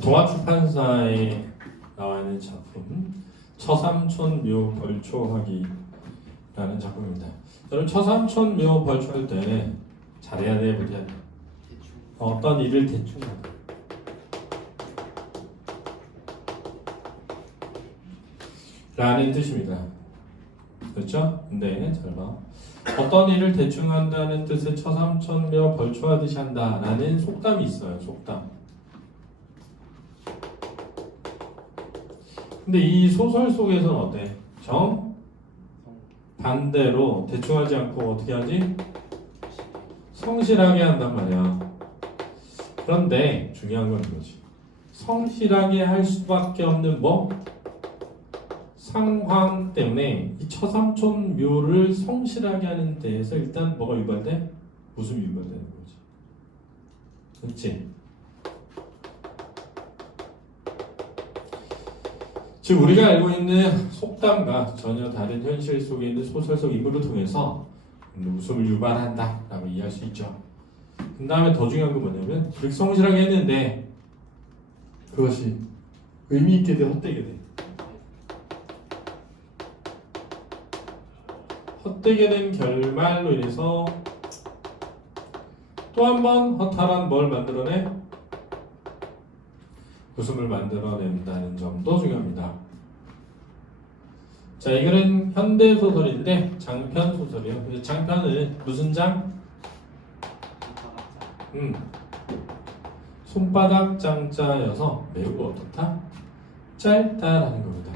동아출판사에 나와 있는 작품 처삼촌묘 벌초하기라는 작품입니다. 여러분 처삼촌묘 벌초할 때 잘해야 돼, 못해야 돼? 어떤 일을 대충 하다. 라는 뜻입니다. 그렇죠? 네, 잘 봐. 어떤 일을 대충 한다는 뜻의 처삼촌묘 벌초하듯이 한다 라는 속담이 있어요. 속담. 근데 이 소설 속에서는 어때? 반대로 대충 하지 않고 어떻게 하지? 성실하게 한단 말이야. 그런데 중요한 건 이거지. 성실하게 할 수밖에 없는 뭐? 상황 때문에 이 처삼촌묘를 성실하게 하는 데에서 일단 뭐가 유발돼? 웃음이 유발되는 거지. 그렇지? 즉 우리가 알고 있는 속담과 전혀 다른 현실 속에 있는 소설 속 인물을 통해서 웃음을 유발한다 라고 이해할 수 있죠. 그 다음에 더 중요한 건 뭐냐면 그렇게 성실하게 했는데 그것이 의미 있게 돼, 헛되게 돼. 헛되게 된 결말로 인해서 또 한 번 허탈한 뭘 만들어내? 웃음을 만들어낸다는 점도 중요합니다. 자, 이거는 현대소설인데 장편 소설이에요. 그래서 장편은 무슨 장? 손바닥 장자여서 매우 어떻다? 짧다라는 겁니다.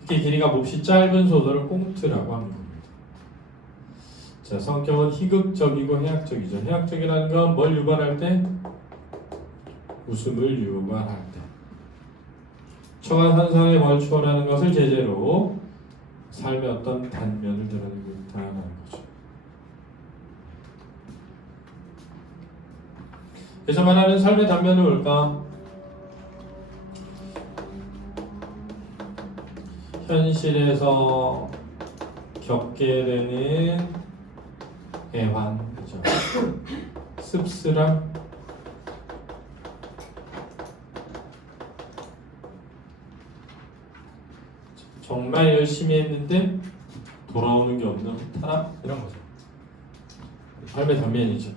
이렇게 길이가 몹시 짧은 소설을 꽁트라고 하는 겁니다. 자, 성격은 희극적이고 해학적이죠. 해학적이라는 건 뭘 유발할 때? 웃음을 유발할 때. 처가산성의 벌초라는 것을 제재로 삶의 어떤 단면을 드러내고 있다는 거죠. 그래서 말하는 삶의 단면은 뭘까? 현실에서 겪게 되는 애환, 그죠? 씁쓸함, 정말 열심히 했는데 돌아오는 게 없는 허탈함, 이런 거죠. 삶의 단면이죠.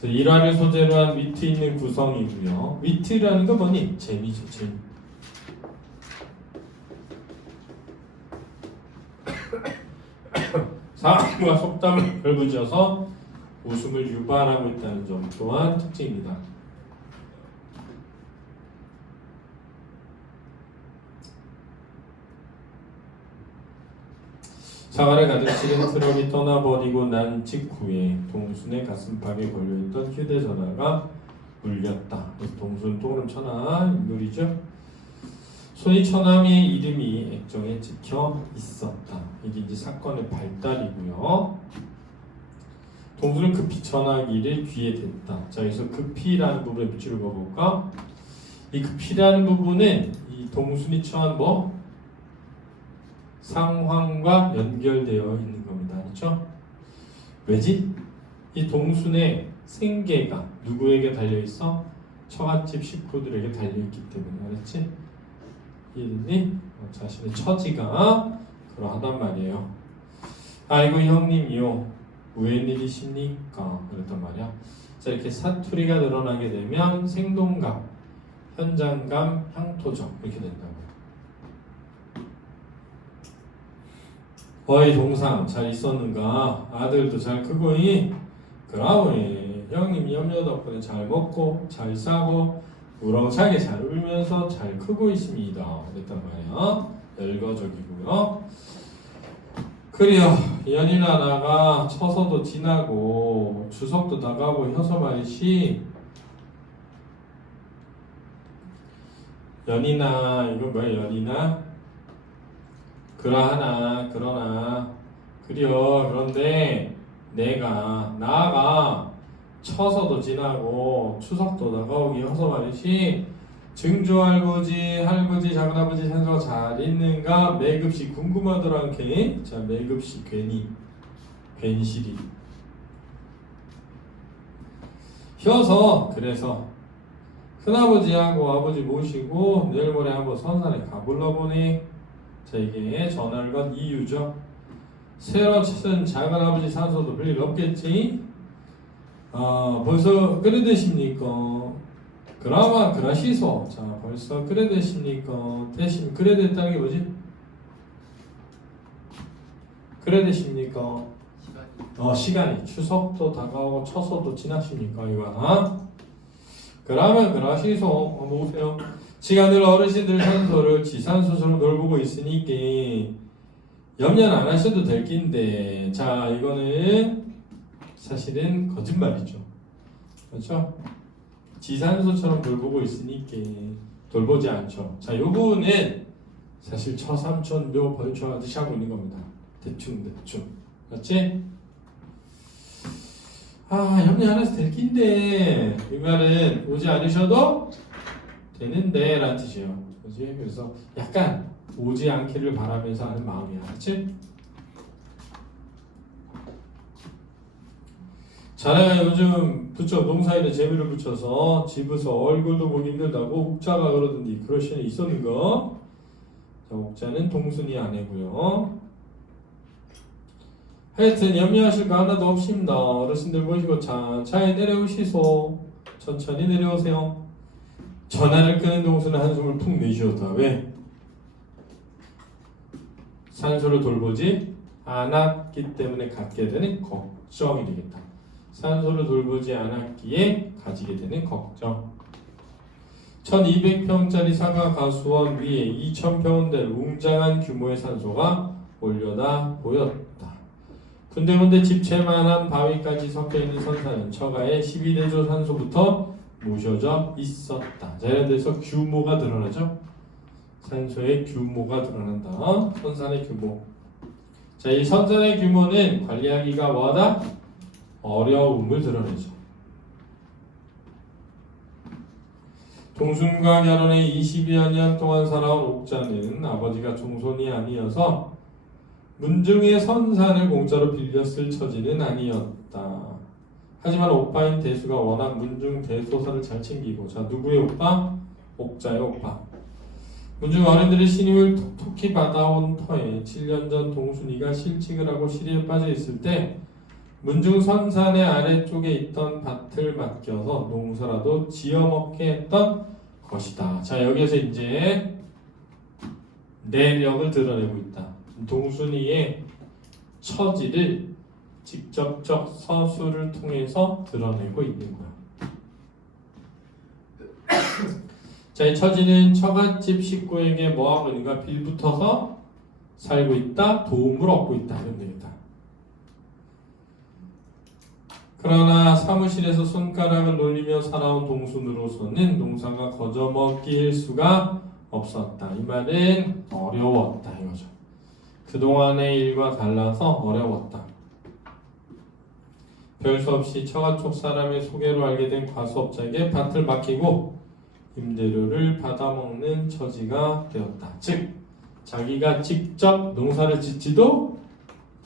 그래서 일화를 소재로 한 위트 있는 구성이고요. 위트라는 건 뭐니? 재미죠, 재미. 상황과 속담을 결부지어서 웃음을 유발하고 있다는 점 또한 특징입니다. 사과를 가득 실은 트럭이 떠나버리고 난 직후에 동순의 가슴팍에 걸려있던 휴대전화가 울렸다. 동순 또 그럼 천하 인물이죠. 손이 처남의 이름이 액정에 찍혀 있었다. 이게 이제 사건의 발달이고요. 동순은 급히 전화기를 귀에 댔다. 자, 여기서 급히라는 부분에 밑줄을 그어볼까? 이 급히라는 부분은 이 동순이 처한 뭐? 상황과 연결되어 있는 겁니다. 그렇죠? 왜지? 이 동순의 생계가 누구에게 달려있어? 처갓집 식구들에게 달려있기 때문에. 알았지? 이랬니? 자신의 처지가 그러하단 말이에요. 아이고 형님이요, 웬일이십니까? 그랬단 말이야. 자, 이렇게 사투리가 늘어나게 되면 생동감, 현장감, 향토적 이렇게 된다고요. 어이 동상 잘 있었는가? 아들도 잘 크고이? 그러고이 형님 염려 덕분에 잘 먹고 잘 사고 우렁차게 잘 울면서 잘 크고 있습니다. 그랬단 말이야. 열거적이고요. 그래요. 연일 하나가 처서도 지나고 추석도 나가고 해서 말이지. 연이나 이거 뭐야? 연이나 그러나 그려. 그런데 나가 처서도 지나고 추석도 다가오기 해서 말이지. 증조 할아버지 작은아버지 생소가 잘 있는가 매급시 궁금하더란께. 자, 매급시 괜히 괜시리. 혀서 그래서 큰아버지하고 아버지 모시고 내일 모레 한번 선산에 가볼라 보니. 자, 이게 전화를 건 이유죠. 새로 찾은 작은아버지 산소도 별일 없겠지. 벌써 그래 되십니까? 그나마 그라시소. 자, 벌써 그래 되십니까? 대신 그래 됐다는 게 뭐지? 그래 되십니까? 시간이 추석도 다가오고 처서도 지나십니까? 이거 그러면 그라시소. 한번 보세요. 시간을 어르신들 산소를 지산소처럼 돌보고 있으니까 염려는 안 하셔도 될 낀데, 자, 이거는 사실은 거짓말이죠. 그렇죠? 지산소처럼 돌보고 있으니까 돌보지 않죠. 자, 요 부분은 사실 처삼촌 묘 벌초하듯이 하고 있는 겁니다. 대충. 맞지? 염려 안 해서 될 낀데, 이 말은 오지 않으셔도 되는데 라는 뜻이에요. 그렇지? 그래서 약간 오지 않기를 바라면서 하는 마음이야. 그렇지? 자네가 요즘 그쪽 농사일에 재미를 붙여서 집에서 얼굴도 보기 힘들다고 옥자가 그러던데 그러시는 있었는가? 자, 옥자는 동순이 아니고요. 하여튼 염려하실 거 하나도 없습니다. 어르신들 모시고 차에 내려오시소. 천천히 내려오세요. 전화를 끄는 동순은 한숨을 푹 내쉬었다. 왜? 산소를 돌보지 않았기 때문에 갖게 되는 걱정이 되겠다. 산소를 돌보지 않았기에 가지게 되는 걱정. 1200평짜리 사과 가수원 위에 2000평은 될 웅장한 규모의 산소가 올려다 보였다. 군데군데 집채만한 바위까지 섞여있는 선산은 처가에 12대조 산소부터 모셔져 있었다. 자, 이런 데서 규모가 드러나죠. 산소의 규모가 드러난다. 선산의 규모. 자, 이 선산의 규모는 관리하기가 뭐하다? 어려움을 드러내죠. 동순과 결혼해 20여 년 동안 살아온 옥자는 아버지가 종손이 아니어서 문중의 선산을 공짜로 빌렸을 처지는 아니었다. 하지만 오빠인 대수가 워낙 문중 대소사를 잘 챙기고, 자, 누구의 오빠? 옥자의 오빠. 문중 어른들의 신임을 톡톡히 받아온 터에 7년 전 동순이가 실직을 하고 시리에 빠져 있을 때 문중 선산의 아래쪽에 있던 밭을 맡겨서 농사라도 지어먹게 했던 것이다. 자, 여기에서 이제 내력을 드러내고 있다. 동순이의 처지를 직접적 서술을 통해서 드러내고 있는 거야. 자, 이 처지는 처갓집 식구에게 뭐하고 있는가? 빌붙어서 살고 있다, 도움을 얻고 있다 이러면 되겠다. 그러나 사무실에서 손가락을 놀리며 살아온 동순으로서는 농사가 거저먹기일 수가 없었다. 이 말은 어려웠다 이거죠. 그동안의 일과 달라서 어려웠다. 별 수 없이 처가 쪽 사람의 소개로 알게 된 과수업자에게 밭을 맡기고 임대료를 받아먹는 처지가 되었다. 즉, 자기가 직접 농사를 짓지도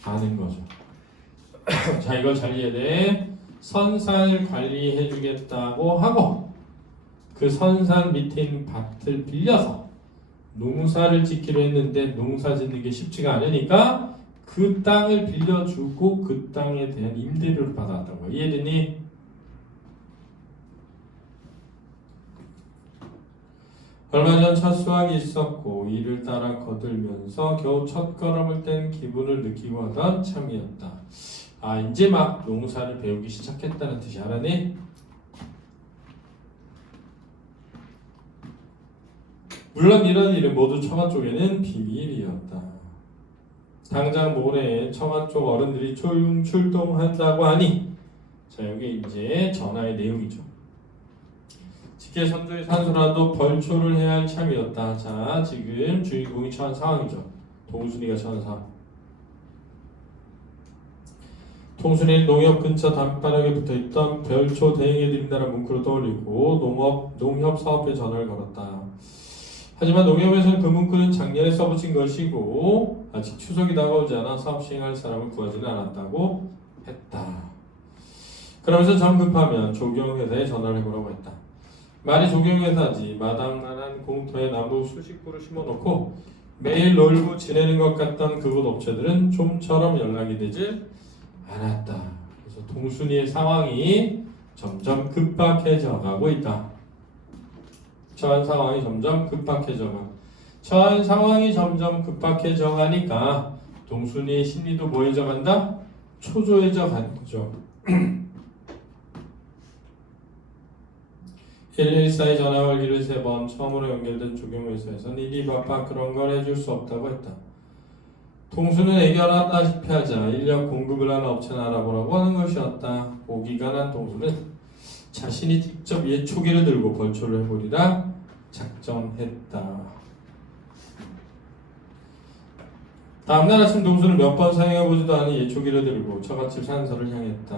않은 거죠. 자, 이걸 잘 이해해야 돼. 선산을 관리해주겠다고 하고 그 선산 밑에 있는 밭을 빌려서 농사를 짓기로 했는데 농사 짓는 게 쉽지가 않으니까 그 땅을 빌려주고 그 땅에 대한 임대료를 받아왔던 거야. 이해되니? 얼마 전 첫 수확이 있었고 이를 따라 거들면서 겨우 첫 걸음을 뗀 기분을 느끼고 하던 참이었다. 이제 막 농사를 배우기 시작했다는 뜻이 알아니? 물론 이런 일은 모두 처가 쪽에는 비밀이었다. 당장 모레 처가 쪽 어른들이 조용 출동한다고 하니, 자, 여기 이제 전화의 내용이죠. 직계 선조의 산소라도 벌초를 해야 할 참이었다. 자, 지금 주인공이 처한 상황이죠. 동순이가 처한 상황. 동순이는 농협 근처 담벼락에 붙어있던 별초 대행해드린다는 문구를 떠올리고 농협 사업에 전화를 걸었다. 하지만 농협에서는 그 문구는 작년에 써붙인 것이고 아직 추석이 다가오지 않아 사업 시행할 사람을 구하지는 않았다고 했다. 그러면서 정 급하면 조경회사에 전화를 해보라고 했다. 말이 조경회사지 마당만한 공터에 나무 수십 그루 심어놓고 매일 놀고 지내는 것 같던 그곳 업체들은 좀처럼 연락이 되질 않았다. 그래서 동순이의 상황이 점점 급박해져 가고 있다. 처한 상황이 점점 급박해져 가니까 동순이의 심리도 뭐해져 간다? 초조해져 가는 거죠. 114에 전화 걸기를 3번 처음으로 연결된 조경회사에서는 일이 바빠 그런 걸 해줄 수 없다고 했다. 동수는 애결하다시피 하자 인력 공급을 하는 업체나 알아보라고 하는 것이었다. 오기가 난 동수는 자신이 직접 예초기를 들고 벌초를 해보리라 작정했다. 다음날 아침 동수는 몇 번 사용해보지도 않은 예초기를 들고 처갓집 산서를 향했다.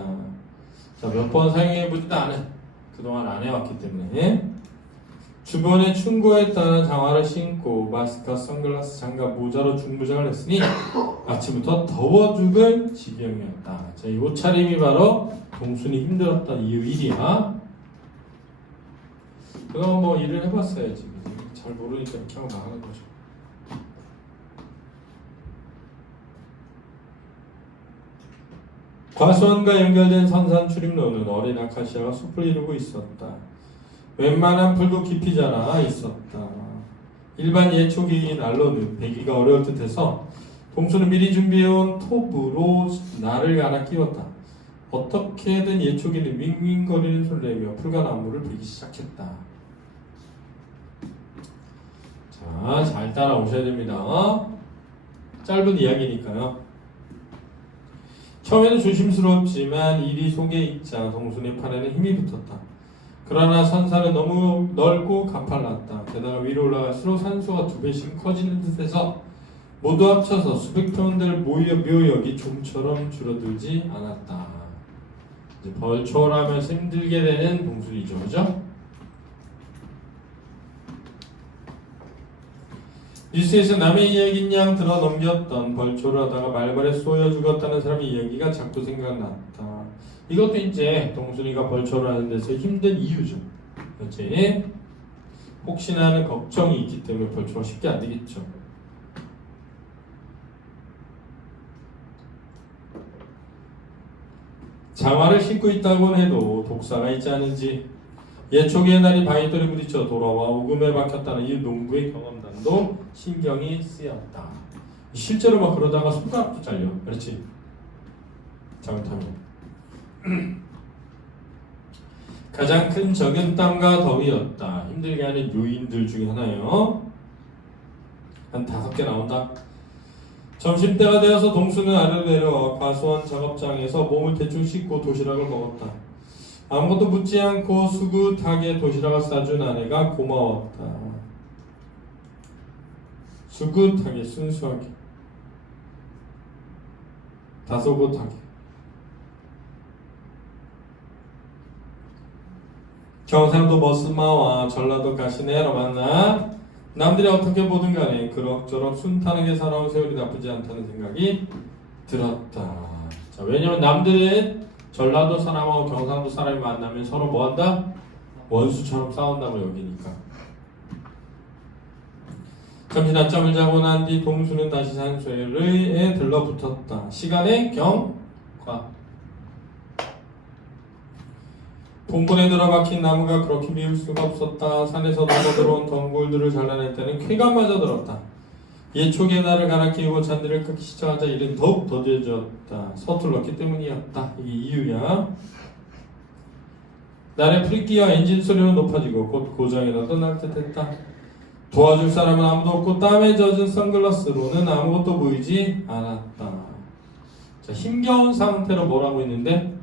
자, 몇 번 사용해보지도 않은 그동안 안 해왔기 때문에 주변에 충고에 따른 장화를 신고 마스크와 선글라스, 장갑, 모자로 중부장을 했으니 아침부터 더워 죽을 지경이었다. 자, 이 옷차림이 바로 동순이 힘들었던 이유 1이야. 그럼 뭐 일을 해봤어야지. 잘 모르니까 이렇게 하고 나가는 거죠. 과수원과 연결된 선산 출입로는 어린 아카시아가 숲을 이루고 있었다. 웬만한 풀도 깊이 자라 있었다. 일반 예초기인 난로는 배기가 어려울 듯해서 동수는 미리 준비해온 톱으로 날을 갈아 끼웠다. 어떻게든 예초기는 윙윙거리는 소리를 내며 풀과 나무를 베기 시작했다. 자, 잘 따라오셔야 됩니다. 짧은 이야기니까요. 처음에는 조심스러웠지만 일이 속에 있자 동순의 팔에는 힘이 붙었다. 그러나 선산은 너무 넓고 가팔랐다. 게다가 위로 올라갈수록 산소가 2배씩 커지는 듯해서 모두 합쳐서 수백 평들 묘역이 좀처럼 줄어들지 않았다. 이제 벌초라면서 힘들게 되는 동순이죠, 그죠? 뉴스에서 남의 이야기인 양 들어 넘겼던 벌초를 하다가 말벌에 쏘여 죽었다는 사람의 이야기가 자꾸 생각났다. 이것도 이제 동순이가 벌초를 하는 데서 힘든 이유죠. 그렇지? 혹시나 하는 걱정이 있기 때문에 벌초가 쉽게 안 되겠죠. 장화를 신고 있다고는 해도 독사가 있지 않은지 예초기의 날이 바위돌에 부딪혀 돌아와 오금에 박혔다는 이 농부의 경험담도 신경이 쓰였다. 실제로 막 그러다가 손가락도 잘려. 그렇지? 잘못하면. 가장 큰 적은 땀과 더위였다. 힘들게 하는 요인들 중에 하나예요. 한 5개 나온다. 점심때가 되어서 동수는 아래로 내려와 과수원 작업장에서 몸을 대충 씻고 도시락을 먹었다. 아무것도 묻지 않고 수긋하게 도시락을 싸준 아내가 고마웠다. 수긋하게, 순수하게, 다소곳하게. 경상도 머스마와 전라도 가시네로 만나 남들이 어떻게 보든 간에 그럭저럭 순탄하게 살아온 세월이 나쁘지 않다는 생각이 들었다. 자, 왜냐면 남들은 전라도 사람하고 경상도 사람이 만나면 서로 뭐한다? 원수처럼 싸운다고 여기니까. 잠시 낮잠을 자고 난 뒤 동수는 다시 산소에 들러붙었다. 시간의 경과. 봉분에 들어박힌 나무가 그렇게 미울 수가 없었다. 산에서 넘어들어온 덩굴들을 잘라낼 때는 쾌감마저 들었다. 예초기에 날을 갈아 끼우고 잔디를 깎기 시작하자 일은 더욱 더뎌졌다. 서툴렀기 때문이었다. 이게 이유야. 날의 풀기와 엔진 소리는 높아지고 곧 고장이나 떠날 듯했다. 도와줄 사람은 아무도 없고 땀에 젖은 선글라스로는 아무것도 보이지 않았다. 자, 힘겨운 상태로 뭘 하고 있는데?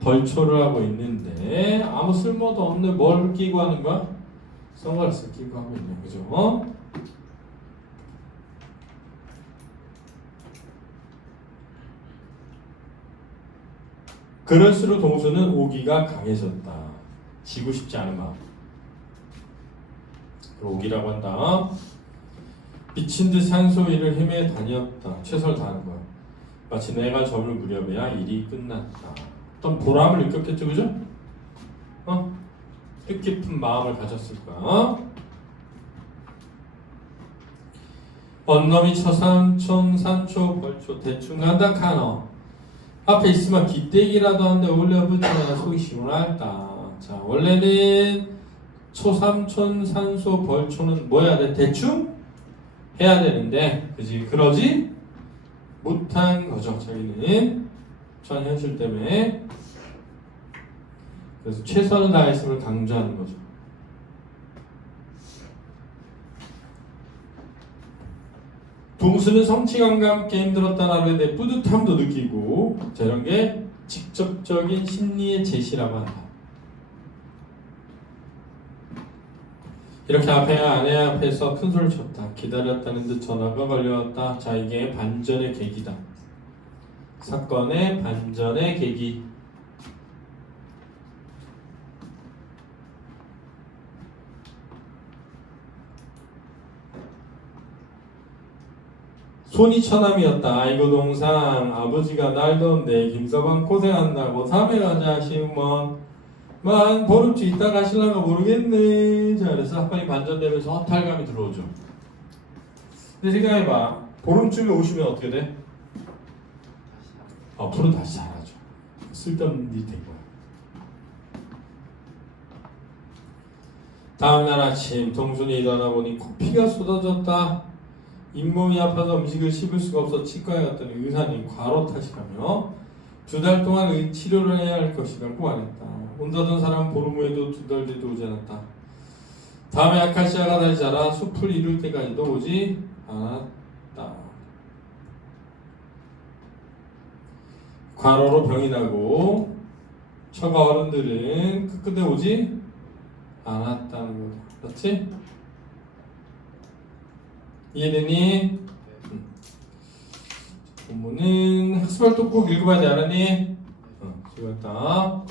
벌초를 하고 있는데 아무 쓸모도 없는 뭘 끼고 하는 거야? 선글라스 끼고 하고 있네. 그죠? 그럴수록 동수는 오기가 강해졌다. 지고 싶지 않은 마음. 오기라고 한다. 미친 듯 산소 위를 헤매 다녔다. 최선을 다하는 거야. 마치 내가 저물 무렵에야 일이 끝났다. 어떤 보람을 느꼈겠죠, 그죠? 뜻깊은 마음을 가졌을 거야. 언놈이 처삼촌 산초 벌초 대충 간다 카노. 앞에 있으면 기대기라도 한데 올려붙이면 속이 시원하다. 자, 원래는 초삼촌 산소 벌초는 뭐 해야 돼? 대충 해야 되는데, 그지? 그러지 못한 거죠. 자기는 전 현실 때문에. 그래서 최선을 다했음을 강조하는 거죠. 동수는 성취감과 함께 힘들었던 하루에 대해 뿌듯함도 느끼고, 자, 이런 게 직접적인 심리의 제시라고 한다. 이렇게 아내 앞에서 큰 소리를 쳤다. 기다렸다는 듯 전화가 걸려왔다. 자, 이게 반전의 계기다. 사건의 반전의 계기. 손이 처남이었다. 아이고 동상 아버지가 날던데 김서방 고생한다고 다음에 가자 시우먼 만 보름쯤 있다 가실란가 모르겠네. 자, 그래서 사건이 반전되면서 허탈감이 들어오죠. 근데 생각해봐. 보름쯤에 오시면 어떻게 돼? 앞으로 다시 잘하죠. 쓸데없는 일이 된 거야. 다음날 아침 동순이 일어나 보니 코피가 쏟아졌다. 잇몸이 아파서 음식을 씹을 수가 없어 치과에 갔더니 의사님 과로 탓이라며 2달 동안 치료를 해야 할 것이라고 말했다. 온다던 사람 보름 후에도 2달 뒤도 오지 않았다. 다음에 아카시아가 다시 자라 숲을 이룰 때까지도 오지 않았다. 과로로 병이 나고 처가 어른들은 끝끝내 오지 않았다는 거다. 그렇지? 이해되니? 본문은 학습할 때 꼭 읽어봐야 돼. 알았니? 수고했다.